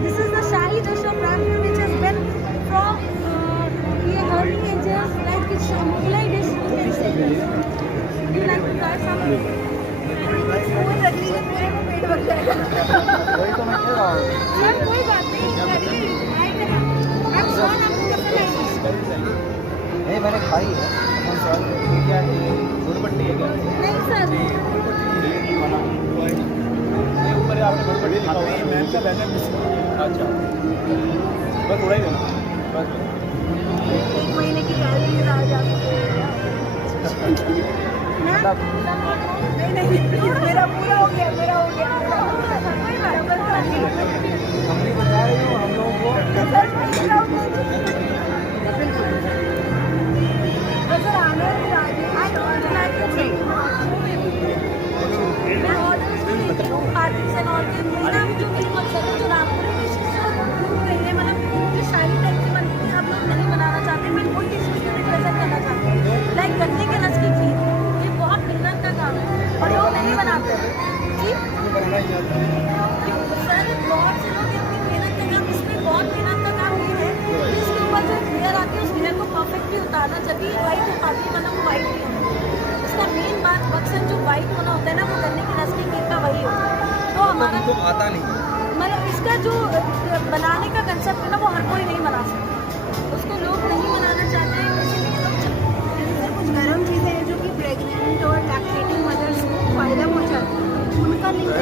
This is the Shahi dish of Rampur, which has been from early ages, like it's a Mughlai dish, you can say. You like to try some? फूल रख लीजिए, पूरे में पेट भर जाएगा। वही तो मैं कह रहा हूँ। सर कोई बात नहीं, ट्राई करें। I'm sure आपको कैसा लगेगा? नहीं मैंने खाई है। ये क्या है? गुड़बट्टी है क्या? नहीं सर। ये ऊपर आपने गुड़बट्टी लिखा हुआ है। मैम का बैनर मिसिंग। अच्छा। बस थोड़ा ही देना। बस। 1 महीने की कैलोरी आज आपको। नहीं मेरा पूरा हो गया, मेरा हो गया। हम भी बता रही हूँ हम लोगों को। सर आना है आज मैं ऑर्डर पार्टीज एंड ऑल के मेरा जो मेरी मकसद है जो रामपुर की डिशेज है वो भूल गई है, मतलब जो शाही टाइप की बनती है आप लोग नहीं बनाना चाहते, मैं वही डिशेज में प्रेजेंट करना चाहती हूँ। लाइक गन्ने के रस की खीर, ये बहुत मेहनत का काम है और लोग नहीं बनाते जी सर। बहुत से लोग इतनी मेहनत का काम, इसमें बहुत मेहनत का काम ये है कि इसके ऊपर जो लेयर आती है उस लेयर को परफेक्टली उतारना, जब भी वाइट हो पाती है मतलब वो वाइट नहीं होती। इसका मेन बात मकसद जो वाइट होना होता है ना, वो गन्ने के रस की खीर का वही होता है। तो हमारा तो आता नहीं, मतलब इसका जो बनाने का कंसेप्ट है ना, वो हर कोई नहीं बना सकता, उसको लोग नहीं बनाना चाहते हैं, इसलिए लोग कुछ गर्म चीज़ें हैं जो कि प्रेग्नेंट और लैक्टेटिंग मदर्स को फायदा पहुँचाती हैं, उनका लिंक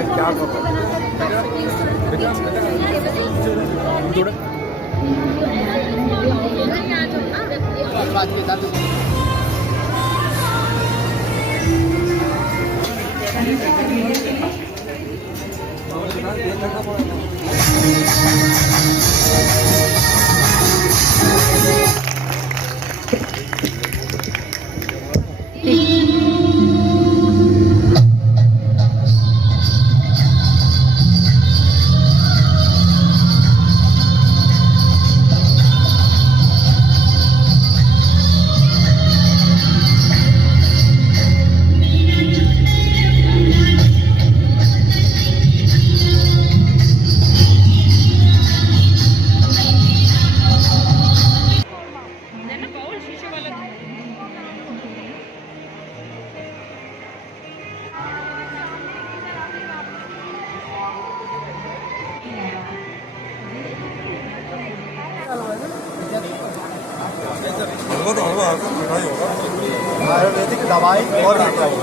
आयुर्वेदिक दवाई और मिठाई।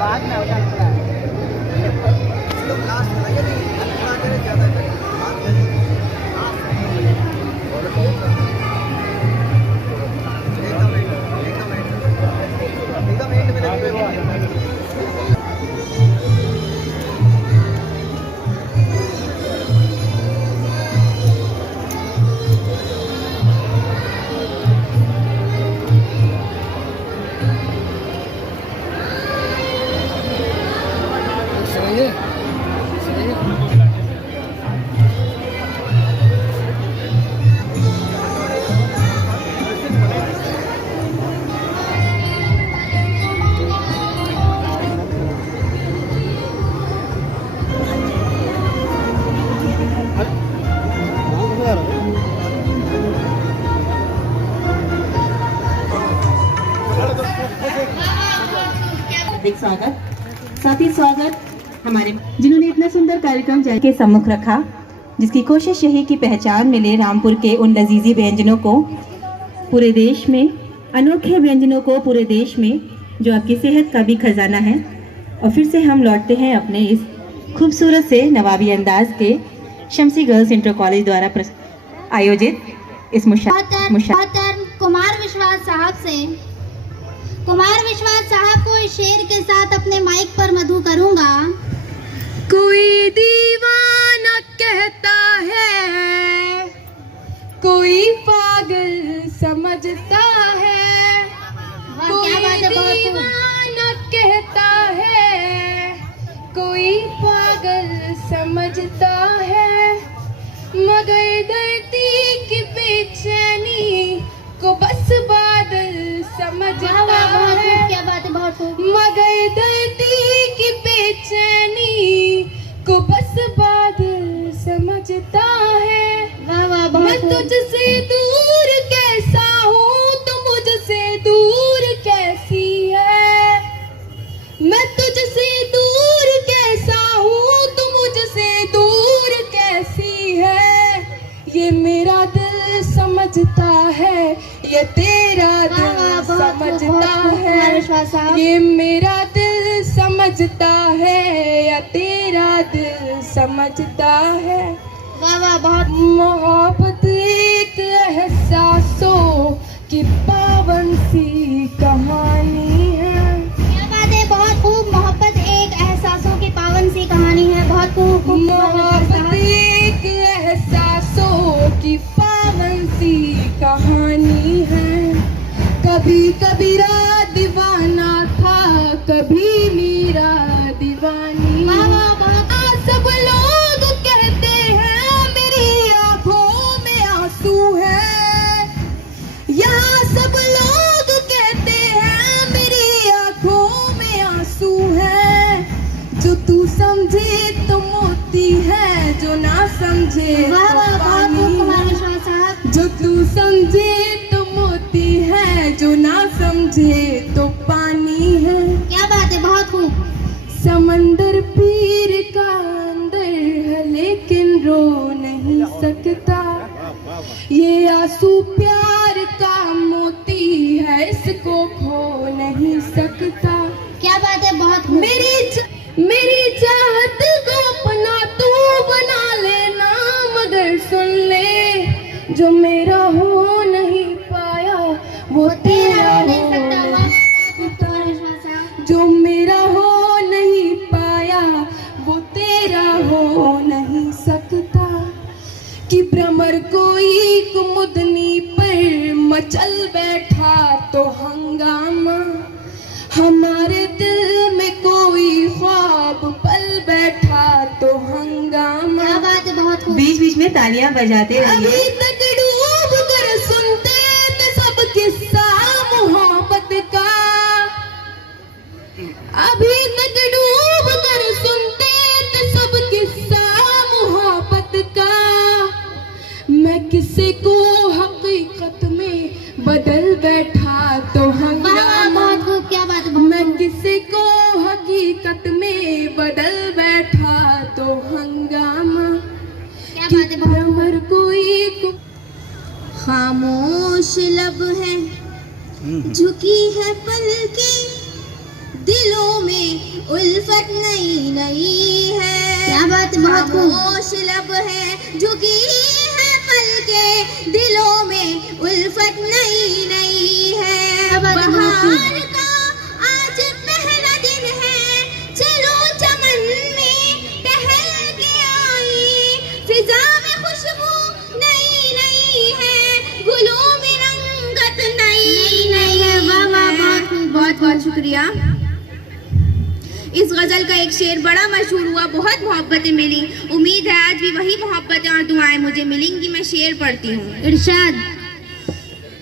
बाद में होता है हार्दिक स्वागत। साथ ही स्वागत हमारे जिन्होंने इतना सुंदर कार्यक्रम के सम्मुख रखा, जिसकी कोशिश यही कि पहचान मिले रामपुर के उन लजीजी व्यंजनों को पूरे देश में, अनोखे व्यंजनों को पूरे देश में, जो आपकी सेहत का भी खजाना है। और फिर से हम लौटते हैं अपने इस खूबसूरत से नवाबी अंदाज के शमसी गर्ल्स इंटर कॉलेज द्वारा आयोजित इस कुमार विश्वास साहब से कुमार विश्वास साहब को इस शेर के साथ अपने माइक पर मधु करूंगा। कोई दीवाना कहता है, कोई पागल समझता है, कोई दीवाना कहता है, कोई पागल समझता है, मगर धरती की बेचैनी को बस बादल समझता है। क्या बात है, बहुत खूब। मगर धरती की बेचैनी को बस बादल समझता है। वाह वाह, मैं बहुत खूब। तुझसे दूर कैसा हूँ तो मुझसे दूर कैसी है, मैं तुझसे दूर कैसा हूँ तो मुझसे दूर कैसी है, ये मेरा दिल समझता है, ये तेरा दिल समझता है, ये मेरा दिल समझता है, या तेरा दिल समझता है। वाह वाह, बहुत। मोहब्बत एक एहसासों की पावन सी कहानी है। क्या बात है, बहुत खूब। मोहब्बत एक एहसासों की पावन सी कहानी है, बहुत खूब। मोहब्बत एक एहसासों की पावन सी कहानी है। कभी कबीरा दीवाना था, कभी मीरा दीवानी। वाह वाह, बहुत। सब लोग कहते हैं मेरी आंखों में आंसू है, यहाँ सब लोग कहते हैं मेरी आंखों में आंसू है, जो तू समझे तो मोती है, जो ना समझे वाह तो वाह, बहुत खूब कुमार पानी। विश्वास साहब। जो तू समझे तो मोती है, जो ना समझे तो पानी है। क्या बात है, बहुत खूब। समंदर पीर का अंदर है लेकिन रो नहीं सकता, ये आंसू प्यार का मोती है, इसको खो नहीं सकता। क्या बात है, बहुत खूब। मेरी चाहत को अपना तू बना लेना, मगर सुन ले, जो मेरा हो नहीं पाया वो तेरा हो नहीं सकता। वाह, कुमार विश्वास साहब। जो मेरा हो नहीं पाया वो तेरा हो नहीं सकता। कि भ्रमर कोई कुमुदनी पर मचल बैठा तो हंगामा, हमारे दिल में कोई ख्वाब पल बैठा तो हंगामा। क्या बात है, बहुत खूब। बीच बीच में तालियां बजाते रहिए। अभी तक डूब कर सुनते थे सब किस्सा मोहब्बत का, अभी तक डूब कर सुनते थे सब किस्सा मोहब्बत का, मैं किसी को हकीकत में बदल बैठा तो वाह वाह, हंगामा, बहुत खूब। क्या बात है, बहुत मैं खूब। किसी को हकीकत में बदल बैठा तो हंगामा। क्या बात है, बहुत खूब। भ्रमर कोई खामोश लब है, झुकी है पलकें, दिलों में उल्फत नई नई है। क्या बात है, बहुत खूब। खामोश लब है, झुकी है पलकें, दिलों में उल्फत नई नई है। बहार का आज पहला दिन है, चलो चमन में टहल के आई, फिजा में खुशबू नई नई है, गुलों में रंगत नई नई है। वाह वाह, बहुत बहुत शुक्रिया। इस गजल का एक शेर बड़ा मशहूर हुआ, बहुत मोहब्बतें मिली, उम्मीद है आज भी वही मोहब्बतें और दुआएं मुझे मिलेंगी। मैं शेर पढ़ती हूँ। इरशाद।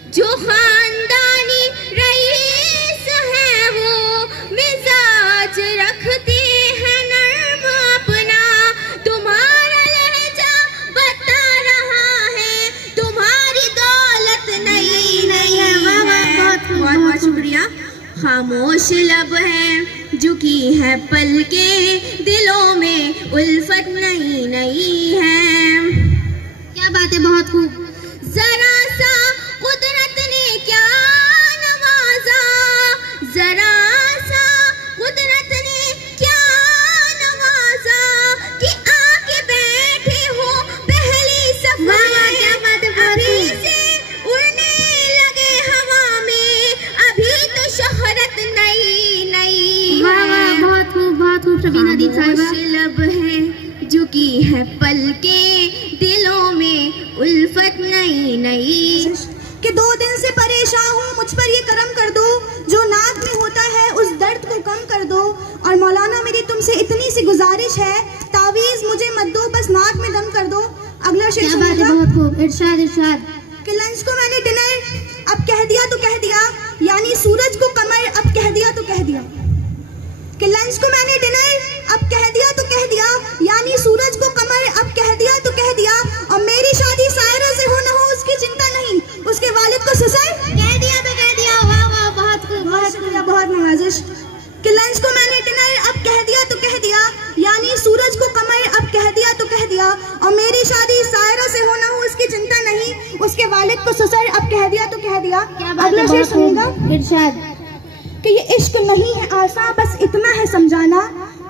जो खानदानी रईस है वो मिजाज रखते हैं नर्म अपना, तुम्हारा लहजा बता रहा है, तुम्हारी दौलत नई नई है। बहुत बहुत शुक्रिया। खामोश लब है, झुकी है पलकें, दिलों में उल्फत नई नई है। क्या बात है, बहुत खूब। जरा सा कुदरत ने उल्फत नई नई। कि 2 दिन से परेशान हूँ, मुझ पर ये करम कर दो, जो नाक में होता है उस दर्द को कम कर दो। और मौलाना मेरी तुमसे इतनी सी गुजारिश है, तावीज़ मुझे मत दो, बस नाक में दम कर दो। अगला शेर सुनिएगा। बहुत खूब, इरशाद इरशाद। कि लंच को मैंने डिनर अब कह दिया तो कह दिया, यानी सूरज को कमर अब कह दिया तो कह दिया। कि लंच को मैंने डिनर अब कह दिया तो कह दिया, यानी सूरज को कमर अब कह दिया तो कह दिया। और मेरी शादी सायरा से हो न हो उसकी चिंता नहीं, उसके वालिद को ससुर कह दिया तो कह दिया। वाह वाह, बहुत खूब, बहुत शुक्रिया, बहुत नवाजिश। कि लंच को मैंने डिनर अब कह दिया तो कह दिया, यानी सूरज को कमर अब कह दिया तो कह दिया। और मेरी शादी सायरा से हो न हो उसकी चिंता नहीं, उसके वालिद को ससुर अब कह दिया तो कह दिया। अगला शेर सुनिएगा। इरशाद। कि ये इश्क नहीं है आसान, बस इतना है समझाना,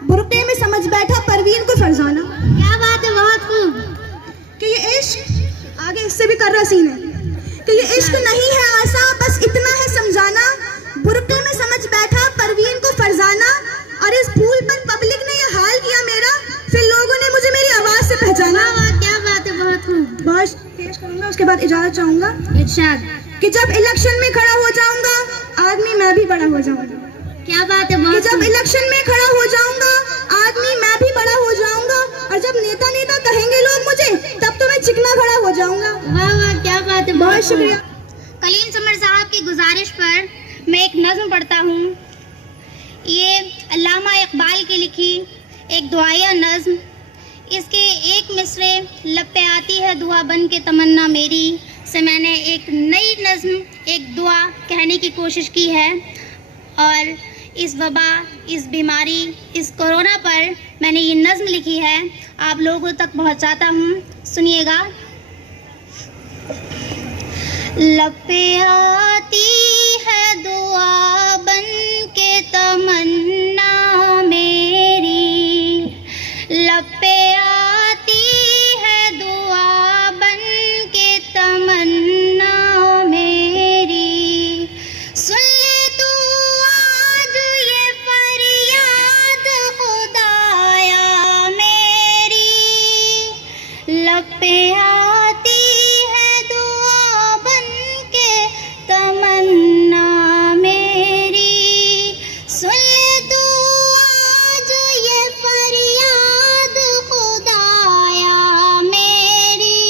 बुरके में समझ बैठा परवीन को फरजाना। क्या बात है, बहुत खूब। कि ये इश्क आगे इससे भी कर रहा सीन है। कि ये इश्क नहीं है आसान, बस इतना है समझाना, बुरके में समझ बैठा परवीन को फरजाना। और इस फूल पर पब्लिक ने ये हाल किया मेरा, फिर लोगों ने मुझे मेरी आवाज से पहचाना। क्या बात है, बहुत खूब। बहुत पेश करूंगा, उसके बाद इजाजत चाहूंगा। इरशाद। कि जब इलेक्शन में खड़ा हो जाऊंगा आदमी मैं भी बड़ा हो जाऊंगा। क्या बात है, कि बहुत जब खूब। इलेक्शन में खड़ा हो जाऊंगा आदमी मैं भी बड़ा हो जाऊंगा। और जब नेता नेता कहेंगे लोग मुझे, तब तो मैं चिकना खड़ा हो जाऊंगा। वाह वाह, क्या बात है, बहुत शुक्रिया। कलीम समर साहब की गुजारिश पर मैं एक नज़्म पढ़ता हूँ। ये अल्लामा इकबाल की लिखी एक दुआया नज़्म। इसके एक मिसरे लब पे आती है दुआ बन के तमन्ना मेरी से मैंने एक नई नज़्म, एक दुआ कहने की कोशिश की है। और इस वबा, इस बीमारी, इस कोरोना पर मैंने ये नज़्म लिखी है, आप लोगों तक पहुँचाता हूँ, सुनिएगा। लब पे आती है दुआ बन के तमन्ना मेरी, लब पे आती है दुआ बन के तमन्ना मेरी। सुन ले तू आज ये फरियाद खुदाया मेरी, लब पे आती है दुआ बन के तमन्ना मेरी। सुन ले तू आज ये फरियाद खुदाया मेरी।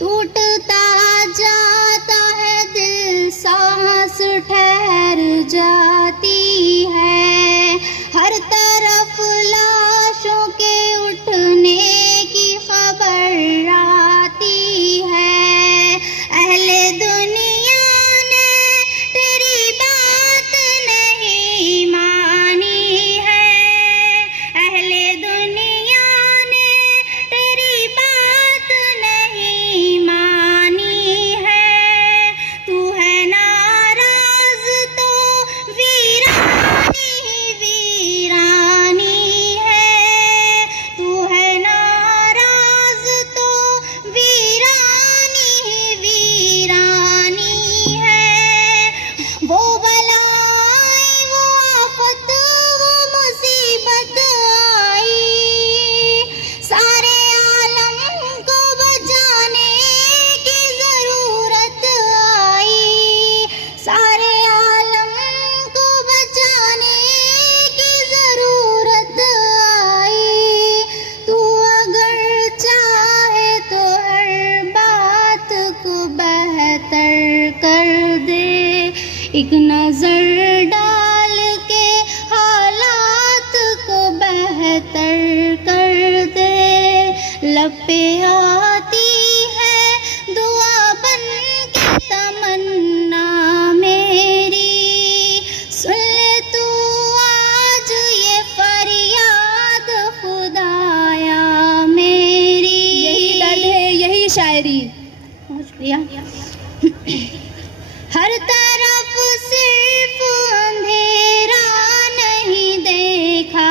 टूटता जाता है दिल, सांस ठहर जाती है, हर तरफ लाशों के उठने की खबर आती है। अहले दुनिया ने तेरी बात नहीं मानी है, अहले दुनिया ने तेरी बात नहीं मानी है। तू है नाराज तो वीरानी ही वीरानी है, तू है नाराज तो वीरानी ही वीरानी है। वो बलाई, वो आफत, वो मुसीबत आई, सारे आलम को बचाने की ज़रूरत आई, सारे आलम को बचाने की ज़रूरत आई। तू अगर चाहे तो हर बात को बेहतर कर दे, एक नजर डाल के हालात को बेहतर कर दे। लब पे आती है दुआ बन के तमन्ना मेरी। सुन ले तू आज ये फरियाद खुदाया मेरी। यही दर्द है, यही शायरी। बहुत शुक्रिया। हर तरफ सिर्फ अंधेरा नहीं देखा